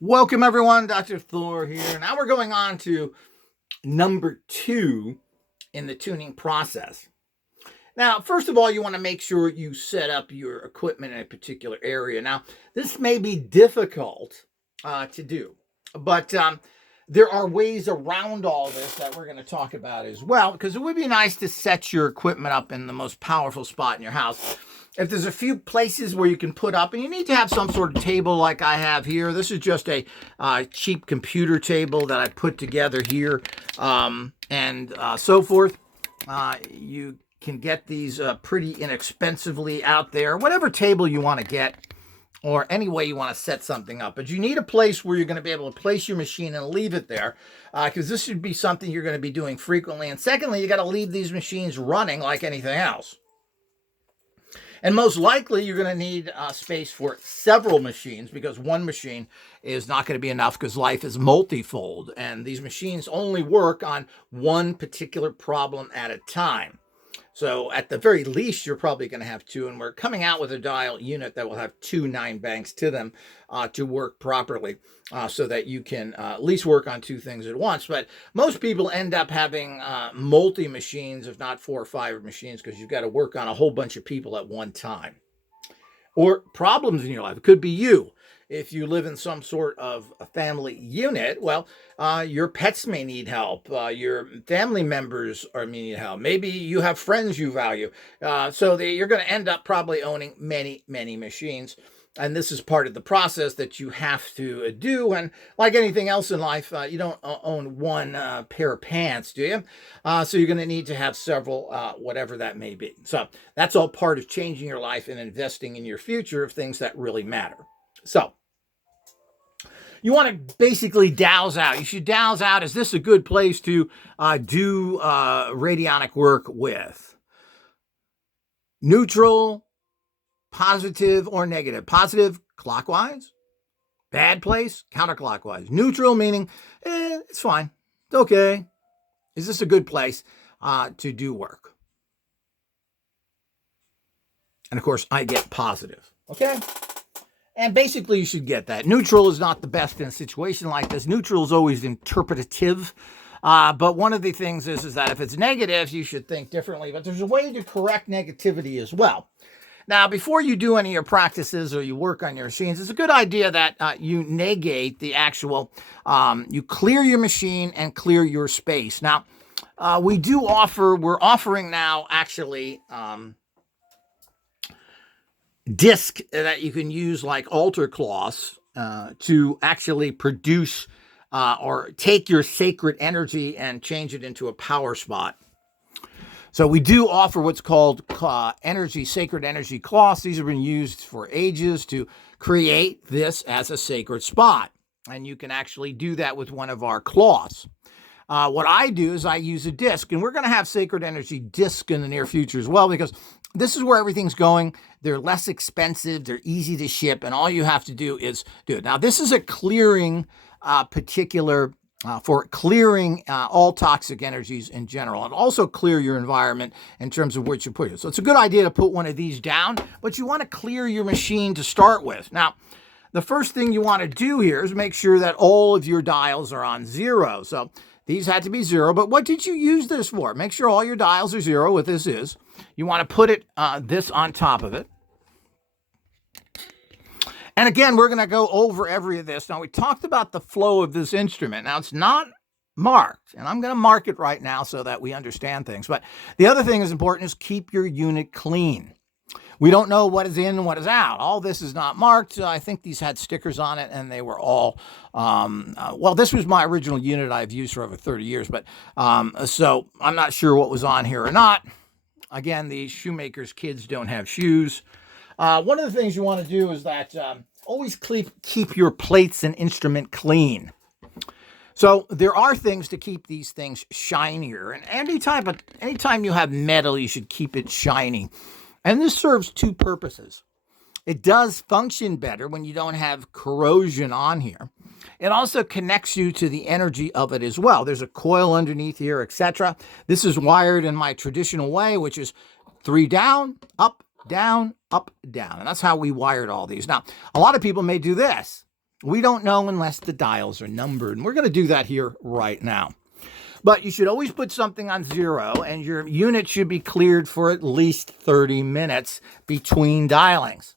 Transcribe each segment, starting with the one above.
Welcome everyone, Dr. Thor here. Now we're going on to number 2 in the tuning process. Now, first of all, you want to make sure you set up your equipment in a particular area. Now, this may be difficult to do, but there are ways around all this that we're going to talk about as well, because it would be nice to set your equipment up in the most powerful spot in your house. If there's a few places where you can put up, and you need to have some sort of table like I have here. This is just a cheap computer table that I put together here, and so forth. You can get these pretty inexpensively out there, whatever table you want to get, or any way you want to set something up. But you need a place where you're going to be able to place your machine and leave it there, because this should be something you're going to be doing frequently. And secondly, you got to leave these machines running like anything else. And most likely, you're going to need space for several machines, because one machine is not going to be enough, because life is multifold. And these machines only work on one particular problem at a time. So at the very least, you're probably going to have 2. And we're coming out with a dial unit that will have 2 9-banks to them to work properly, so that you can at least work on 2 things at once. But most people end up having multi-machines, if not 4 or 5 machines, because you've got to work on a whole bunch of people at one time. Or problems in your life. It could be you. If you live in some sort of a family unit, well, your pets may need help. Your family members may need help. Maybe you have friends you value. So you're going to end up probably owning many, many machines. And this is part of the process that you have to do. And like anything else in life, you don't own one pair of pants, do you? So you're going to need to have several, whatever that may be. So that's all part of changing your life and investing in your future of things that really matter. So you want to basically dowse out. You should dowse out, is this a good place to do radionic work with? Neutral, positive, or negative? Positive, clockwise. Bad place, counterclockwise. Neutral, meaning, it's fine. It's okay. Is this a good place to do work? And of course, I get positive. Okay? And basically, you should get that. Neutral is not the best in a situation like this. Neutral is always interpretative. But one of the things is that if it's negative, you should think differently. But there's a way to correct negativity as well. Now, before you do any of your practices or you work on your machines, it's a good idea that you negate the actual, you clear your machine and clear your space. Now, we're offering now actually disc that you can use like altar cloths to actually produce or take your sacred energy and change it into a power spot. So we do offer what's called sacred energy cloths. These have been used for ages to create this as a sacred spot. And you can actually do that with one of our cloths. What I do is I use a disc, and we're going to have sacred energy disc in the near future as well, because this is where everything's going. They're less expensive. They're easy to ship, and all you have to do is do it. Now, this is a clearing for clearing all toxic energies in general, and also clear your environment in terms of what you put it. So it's a good idea to put one of these down, but you want to clear your machine to start with. Now, the first thing you want to do here is make sure that all of your dials are on 0. So these had to be 0, but what did you use this for? Make sure all your dials are 0, what this is. You want to put this on top of it. And again, we're going to go over every of this. Now, we talked about the flow of this instrument. Now, it's not marked, and I'm going to mark it right now so that we understand things. But the other thing is important is keep your unit clean. We don't know what is in and what is out. All this is not marked. I think these had stickers on it, and they were all, well, this was my original unit I've used for over 30 years, but so I'm not sure what was on here or not. Again, these shoemakers' kids don't have shoes. One of the things you want to do is that always keep your plates and instrument clean. So there are things to keep these things shinier. And anytime you have metal, you should keep it shiny. And this serves 2 purposes. It does function better when you don't have corrosion on here. It also connects you to the energy of it as well. There's a coil underneath here, etc. This is wired in my traditional way, which is 3 down, up, down, up, down. And that's how we wired all these. Now, a lot of people may do this. We don't know unless the dials are numbered. And we're going to do that here right now. But you should always put something on 0, and your unit should be cleared for at least 30 minutes between dialings.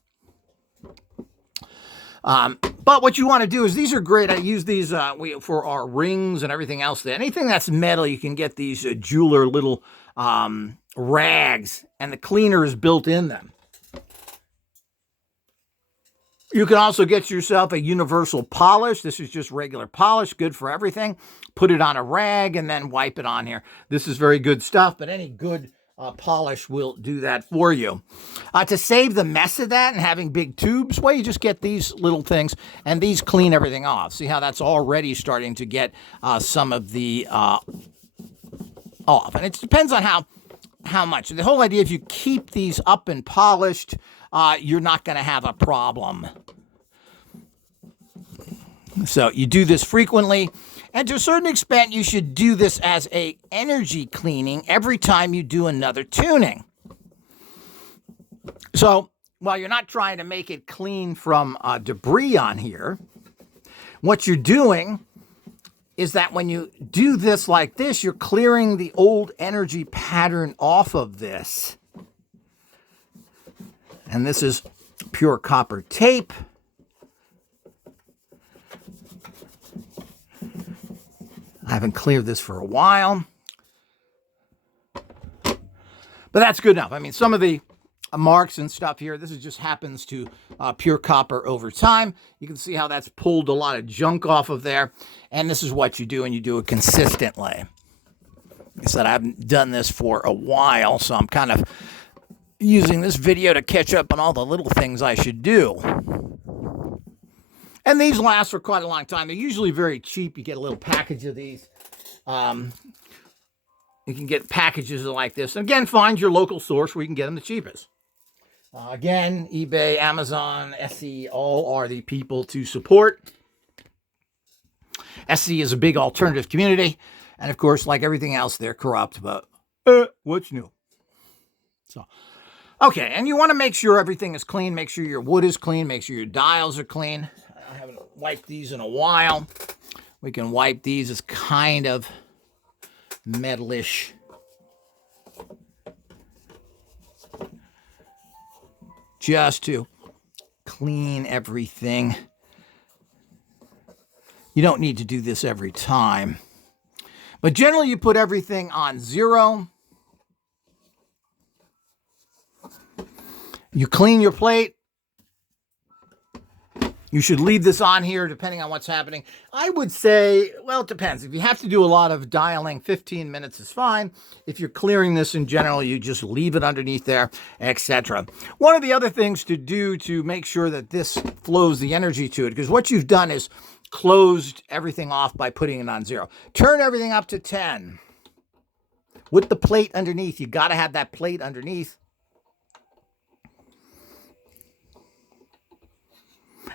But what you want to do is, these are great. I use these for our rings and everything else. Anything that's metal, you can get these jeweler little rags, and the cleaner is built in them. You can also get yourself a universal polish. This is just regular polish, good for everything. Put it on a rag and then wipe it on here. This is very good stuff, but any good polish will do that for you. To save the mess of that and having big tubes, well, you just get these little things, and these clean everything off. See how that's already starting to get some of the off. And it depends on how much. The whole idea, if you keep these up and polished, you're not going to have a problem. So you do this frequently, and to a certain extent, you should do this as a energy cleaning every time you do another tuning. So while you're not trying to make it clean from debris on here, what you're doing is that when you do this like this, you're clearing the old energy pattern off of this. And this is pure copper tape. I haven't cleared this for a while. But that's good enough. I mean, some of the marks and stuff here, this is just happens to pure copper over time. You can see how that's pulled a lot of junk off of there. And this is what you do, and you do it consistently. Like I said, I haven't done this for a while, so I'm kind of using this video to catch up on all the little things I should do. And these last for quite a long time. They're usually very cheap. You get a little package of these. You can get packages like this. And again, find your local source where you can get them the cheapest. Again, eBay, Amazon, Etsy, all are the people to support. Etsy is a big alternative community. And of course, like everything else, they're corrupt. But what's new? So, okay, and you want to make sure everything is clean. Make sure your wood is clean. Make sure your dials are clean. I haven't wiped these in a while. We can wipe these as kind of metalish. Just to clean everything. You don't need to do this every time. But generally, you put everything on 0. You clean your plate. You should leave this on here depending on what's happening. I would say, well, it depends. If you have to do a lot of dialing, 15 minutes is fine. If you're clearing this in general, you just leave it underneath there, etc. One of the other things to do to make sure that this flows the energy to it, because what you've done is closed everything off by putting it on 0. Turn everything up to 10. With the plate underneath, you got to have that plate underneath.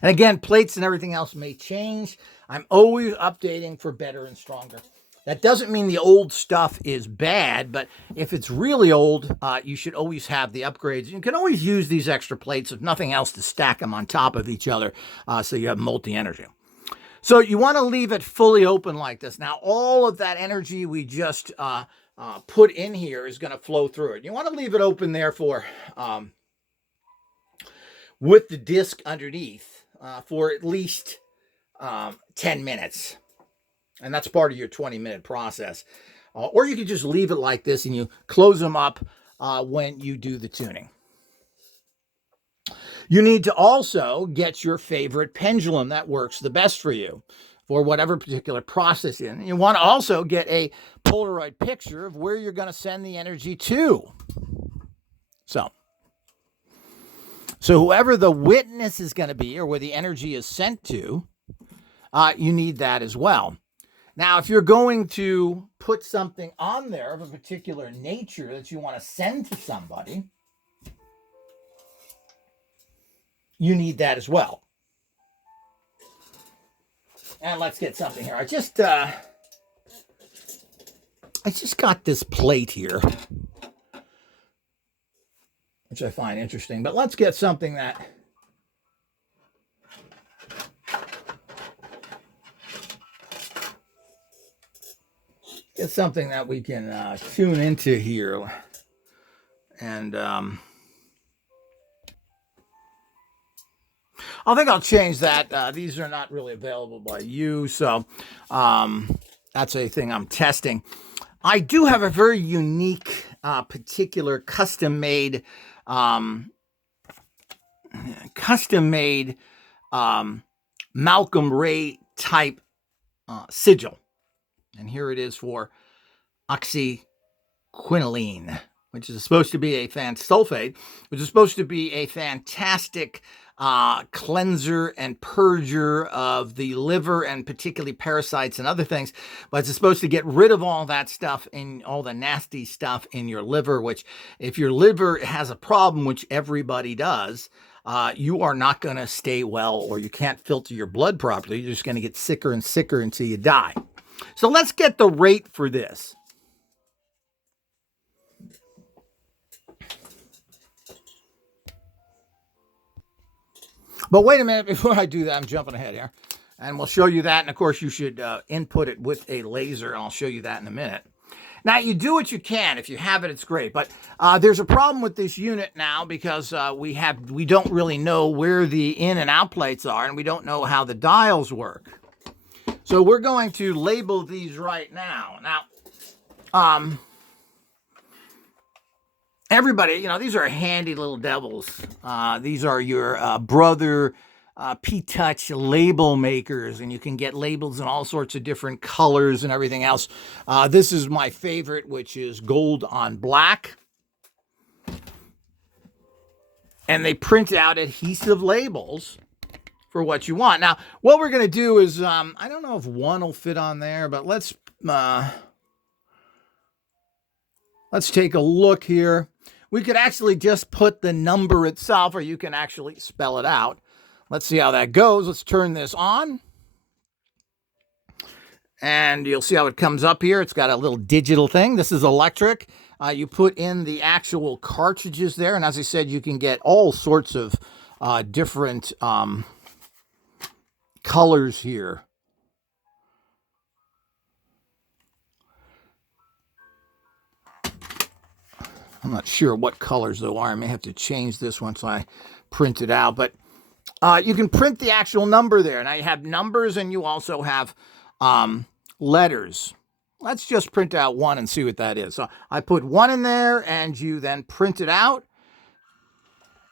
And again, plates and everything else may change. I'm always updating for better and stronger. That doesn't mean the old stuff is bad, but if it's really old, you should always have the upgrades. You can always use these extra plates, if nothing else, to stack them on top of each other so you have multi-energy. So you want to leave it fully open like this. Now, all of that energy we just put in here is going to flow through it. You want to leave it open there for, with the disc underneath, for at least 10 minutes. And that's part of your 20-minute process. Or you could just leave it like this and you close them up when you do the tuning. You need to also get your favorite pendulum that works the best for you for whatever particular process in. You want to also get a Polaroid picture of where you're going to send the energy to. So whoever the witness is going to be or where the energy is sent to, you need that as well. Now, if you're going to put something on there of a particular nature that you want to send to somebody, you need that as well. And let's get something here. I just got this plate here. which I find interesting. But let's get something that we can tune into here. And I think I'll change that. These are not really available by you, so that's a thing I'm testing. I do have a very unique, particular custom-made Malcolm Ray type sigil. And here it is for oxyquinoline, which is supposed to be a sulfate, which is supposed to be a fantastic cleanser and purger of the liver and particularly parasites and other things. But it's supposed to get rid of all that stuff and all the nasty stuff in your liver, which if your liver has a problem, which everybody does, you are not going to stay well, or you can't filter your blood properly. You're just going to get sicker and sicker until you die. So let's get the rate for this. But wait a minute, before I do that, I'm jumping ahead here. And we'll show you that. And of course, you should input it with a laser. And I'll show you that in a minute. Now, you do what you can. If you have it, it's great. But there's a problem with this unit now because we don't really know where the in and out plates are, and we don't know how the dials work. So we're going to label these right now. Now, everybody, these are handy little devils. These are your Brother P-Touch label makers, and you can get labels in all sorts of different colors and everything else. This is my favorite, which is gold on black. And they print out adhesive labels for what you want. Now, what we're going to do is, I don't know if one will fit on there, but let's take a look here. We could actually just put the number itself, or you can actually spell it out. Let's see how that goes. Let's turn this on. And you'll see how it comes up here. It's got a little digital thing. This is electric. You put in the actual cartridges there. And as I said, you can get all sorts of different colors here. I'm not sure what colors though are. I may have to change this once I print it out. But you can print the actual number there. Now you have numbers and you also have letters. Let's just print out one and see what that is. So I put one in there and you then print it out.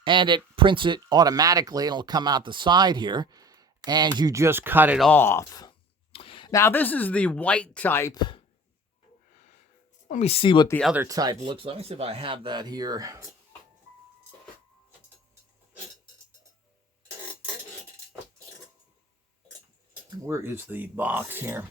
And it prints it automatically. It'll come out the side here. And you just cut it off. Now this is the white type. Let me see what the other type looks like. Let me see if I have that here. Where is the box here?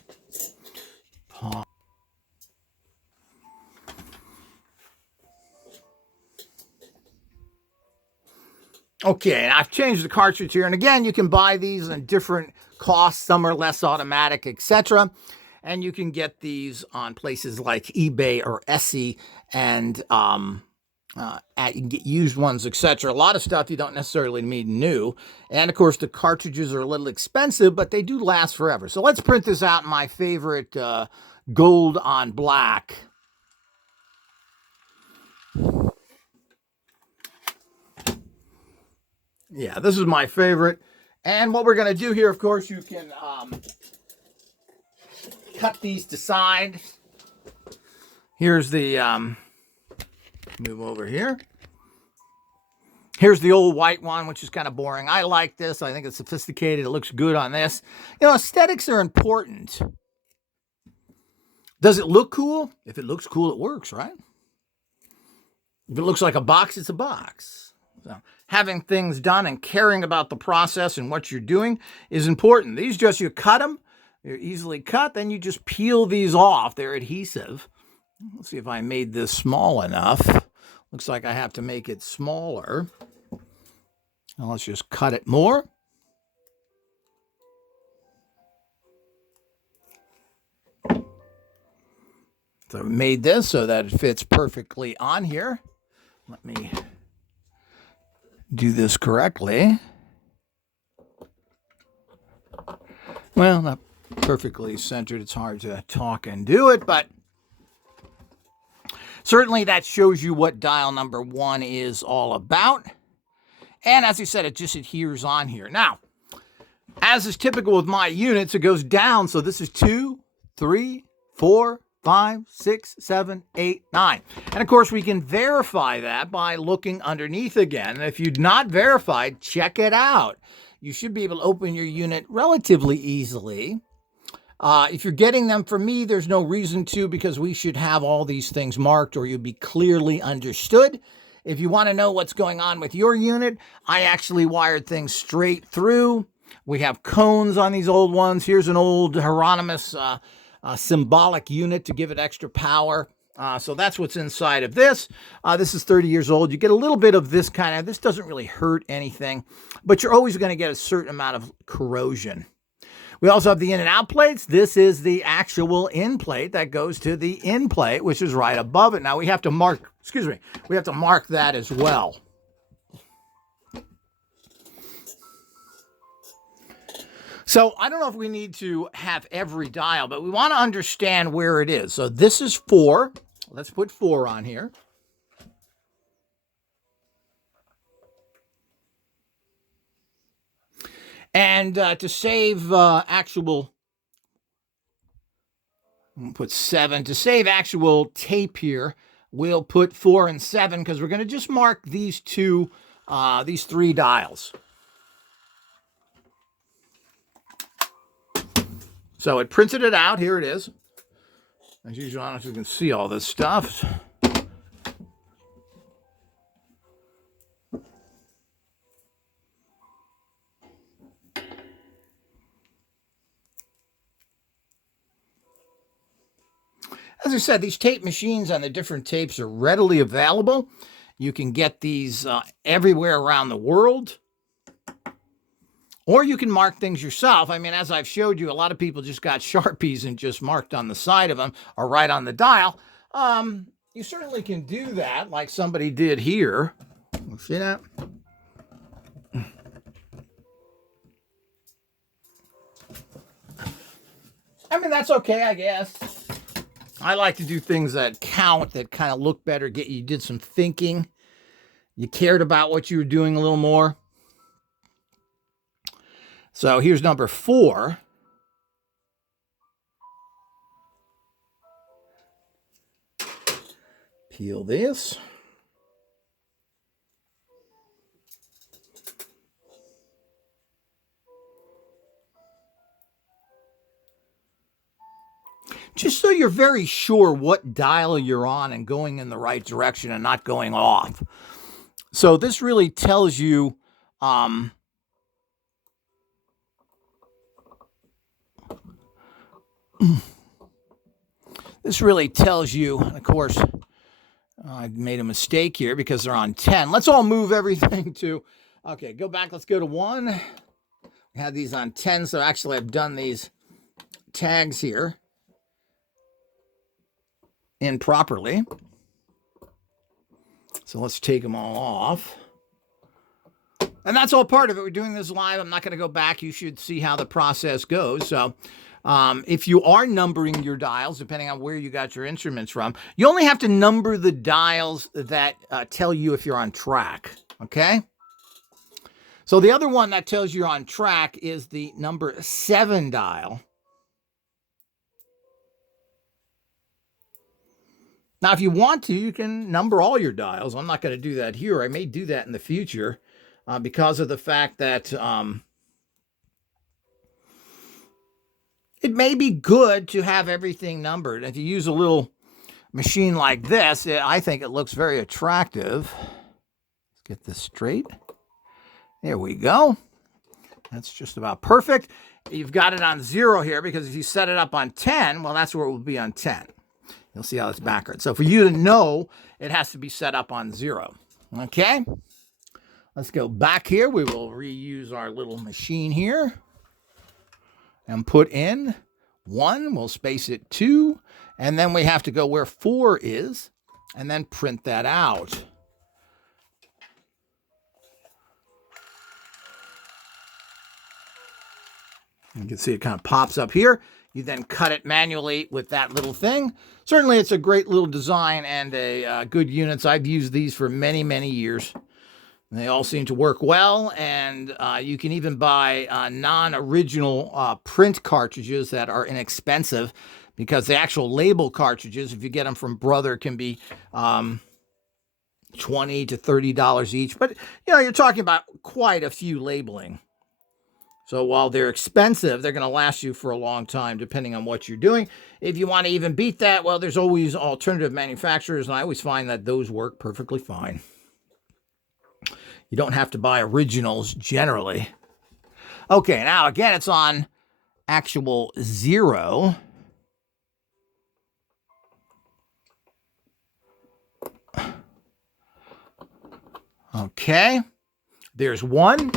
Okay, I've changed the cartridge here. And again, you can buy these in different costs. Some are less automatic, etc. And you can get these on places like eBay or Etsy, and you can get used ones, etc. A lot of stuff you don't necessarily need new. And of course, the cartridges are a little expensive, but they do last forever. So let's print this out in my favorite gold on black. Yeah, this is my favorite. And what we're going to do here, of course, you can cut these to size. Here's the, move over here. Here's the old white one, which is kind of boring. I like this. I think it's sophisticated. It looks good on this. Aesthetics are important. Does it look cool? If it looks cool, it works, right? If it looks like a box, it's a box. So having things done and caring about the process and what you're doing is important. These you cut them. They're easily cut. Then you just peel these off. They're adhesive. Let's see if I made this small enough. Looks like I have to make it smaller. Now let's just cut it more. So I made this so that it fits perfectly on here. Let me do this correctly. Well, not perfectly centered. It's hard to talk and do it, but certainly that shows you what dial number 1 is all about. And as I said, it just adheres on here. Now, as is typical with my units, it goes down. So this is 2, 3, 4, 5, 6, 7, 8, 9. And of course, we can verify that by looking underneath again. And if you've not verified, check it out. You should be able to open your unit relatively easily. If you're getting them from me, there's no reason to, because we should have all these things marked or you'll be clearly understood. If you want to know what's going on with your unit, I actually wired things straight through. We have cones on these old ones. Here's an old Hieronymus symbolic unit to give it extra power. So that's what's inside of this. This is 30 years old. You get a little bit of this this doesn't really hurt anything, but you're always going to get a certain amount of corrosion. We also have the in and out plates. This is the actual in plate that goes to the in plate, which is right above it. Now we have to mark, we have to mark that as well. So I don't know if we need to have every dial, but we want to understand where it is. So this is 4. Let's put 4 on here. And to save actual, we'll put 7. To save actual tape here, we'll put 4 and 7 because we're going to just mark these 3 dials. So it printed it out. Here it is. As usual, I don't know if you can see all this stuff. As I said, these tape machines on the different tapes are readily available. You can get these everywhere around the world. Or you can mark things yourself. I mean, as I've showed you, a lot of people just got Sharpies and just marked on the side of them or right on the dial. You certainly can do that like somebody did here. See that? I mean, that's okay, I guess. I like to do things that count, that kind of look better, get you did some thinking. You cared about what you were doing a little more. So here's number 4. Peel this. Just so you're very sure what dial you're on and going in the right direction and not going off. So this really tells you this really tells you, and of course, I made a mistake here because they're on 10. Let's all move everything to, okay, go back. Let's go to 1. We have these on 10, so actually I've done these tags here improperly. So let's take them all off. And that's all part of it. We're doing this live. I'm not going to go back. You should see how the process goes. So if you are numbering your dials, depending on where you got your instruments from, you only have to number the dials that tell you if you're on track. Okay? So the other one that tells you're on track is the number 7 dial. Now, if you want to, you can number all your dials. I'm not going to do that here. I may do that in the future because of the fact that it may be good to have everything numbered. If you use a little machine like this, I think it looks very attractive. Let's get this straight. There we go. That's just about perfect. You've got it on 0 here because if you set it up on 10, well, that's where it will be on 10. You'll see how it's backwards. So for you to know, it has to be set up on 0. Okay? Let's go back here. We will reuse our little machine here and put in 1. We'll space it 2. And then we have to go where 4 is and then print that out. You can see it kind of pops up here. You then cut it manually with that little thing. Certainly, it's a great little design and a good units. I've used these for many, many years. They all seem to work well, and you can even buy non-original print cartridges that are inexpensive, because the actual label cartridges, if you get them from Brother, can be $20 to $30 each. But, you know, you're talking about quite a few labeling. So while they're expensive, they're going to last you for a long time, depending on what you're doing. If you want to even beat that, well, there's always alternative manufacturers, and I always find that those work perfectly fine. You don't have to buy originals generally. Okay, now again, it's on actual 0. Okay, there's 1.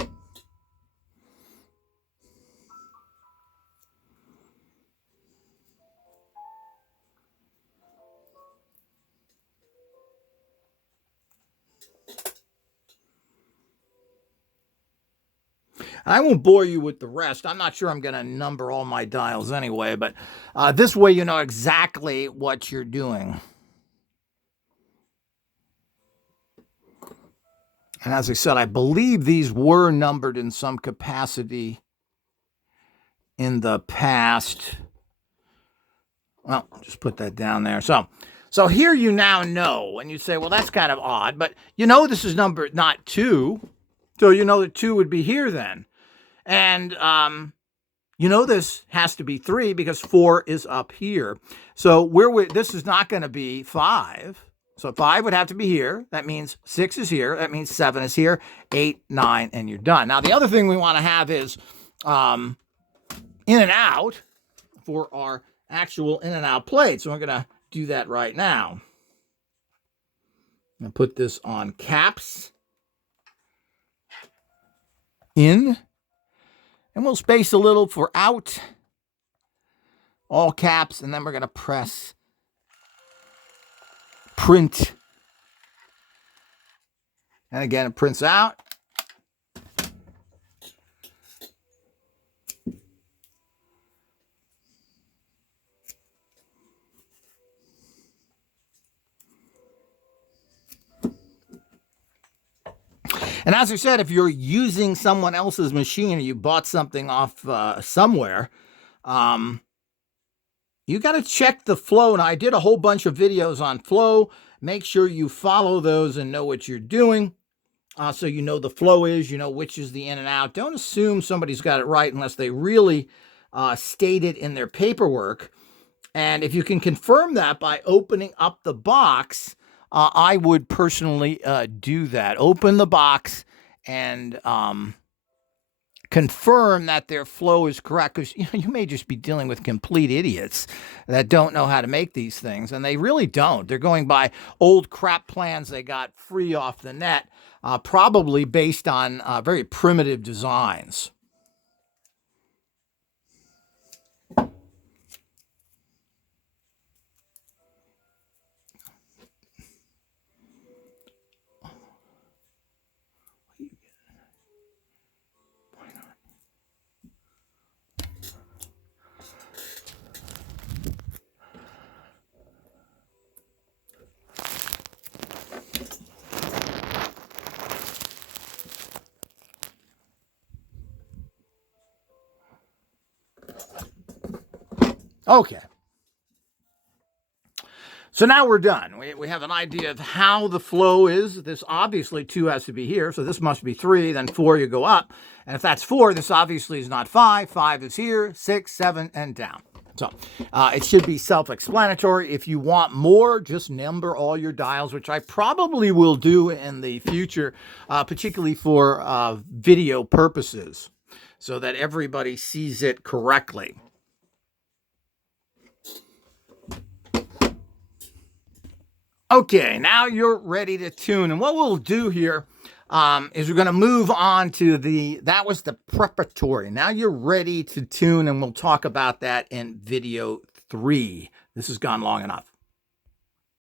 I won't bore you with the rest. I'm not sure I'm going to number all my dials anyway, but this way you know exactly what you're doing. And as I said, I believe these were numbered in some capacity in the past. Well, I'll just put that down there. So here you now know, and you say, well, that's kind of odd, but you know this is number not 2. So you know that 2 would be here then. And you know this has to be 3 because 4 is up here. So this is not going to be 5. So 5 would have to be here. That means 6 is here. That means 7 is here. 8, 9, and you're done. Now, the other thing we want to have is in and out for our actual in and out plate. So we're going to do that right now. I'm going to put this on caps. In. And we'll space a little for out. All caps. And then we're going to press print. And again, it prints out. And as I said, if you're using someone else's machine or you bought something off somewhere, you got to check the flow. And I did a whole bunch of videos on flow. Make sure you follow those and know what you're doing. So you know the flow is, you know which is the in and out. Don't assume somebody's got it right unless they really state it in their paperwork. And if you can confirm that by opening up the box, I would personally do that. Open the box and confirm that their flow is correct, because you may just be dealing with complete idiots that don't know how to make these things, and they really don't. They're going by old crap plans they got free off the net, probably based on very primitive designs. Okay. So now we're done. We have an idea of how the flow is. This obviously 2 has to be here, so this must be 3, then 4 you go up. And if that's 4, this obviously is not 5. 5 is here, 6, 7, and down. So it should be self-explanatory. If you want more, just number all your dials, which I probably will do in the future, particularly for video purposes, so that everybody sees it correctly. Okay, now you're ready to tune. And what we'll do here is we're going to move on to that was the preparatory. Now you're ready to tune, and we'll talk about that in video 3. This has gone long enough.